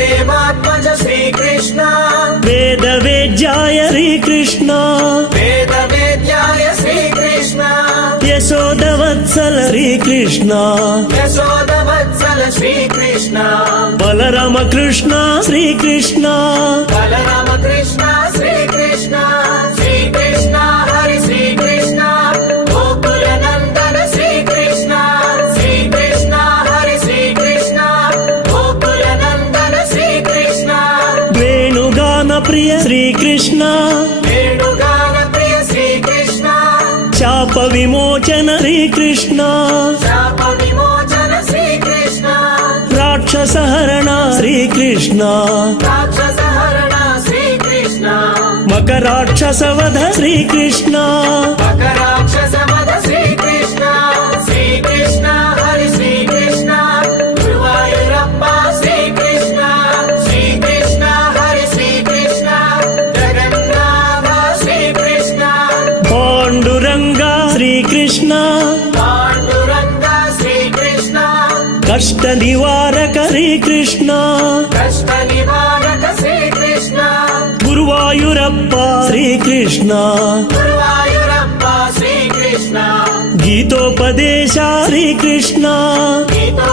वसुदेवात्मज श्रीकृष्ण वेदवेद्याय श्रीकृष्ण वेदवेद्याय श्रीकृष्ण यशोदवत्सल श्रीकृष्ण यशोदवत्सल श्रीकृष्ण बलराम कृष्ण श्रीकृष्ण बलराम कृष्ण श्रीकृष्ण श्रीकृष्ण हरि श्रीकृष्ण गोकुल नंदन श्रीकृष्ण श्रीकृष्ण हरि श्रीकृष्ण गोकुल नंदन श्रीकृष्ण वेणुगान प्रिय श्रीकृष्ण वेणुगान प्रिय श्रीकृष्ण शाप विमोचन श्रीकृष्ण शाप विमोचन श्रीकृष्ण राक्षसहरण श्रीकृष्ण राक्षसहरण श्रीकृष्ण मकराक्षसवध श्रीकृष्ण मकराक्षसवध श्रीकृष्ण श्रीकृष्ण हरि श्रीकृष्ण गुरुवायूरप्पा श्रीकृष्ण श्रीकृष्ण हरि श्रीकृष्ण जगन्नाथ श्रीकृष्ण पाण्डुरङ्ग श्रीकृष्ण पाण्डुरङ्ग श्रीकृष्ण कष्ट निवारक श्रीकृष्ण कष्ट निवारक श्रीकृष्ण गुरुवायूरप्पा श्रीकृष्ण गुरुवायूरप्पा श्रीकृष्ण गीतोपदेश श्रीकृष्ण गीतो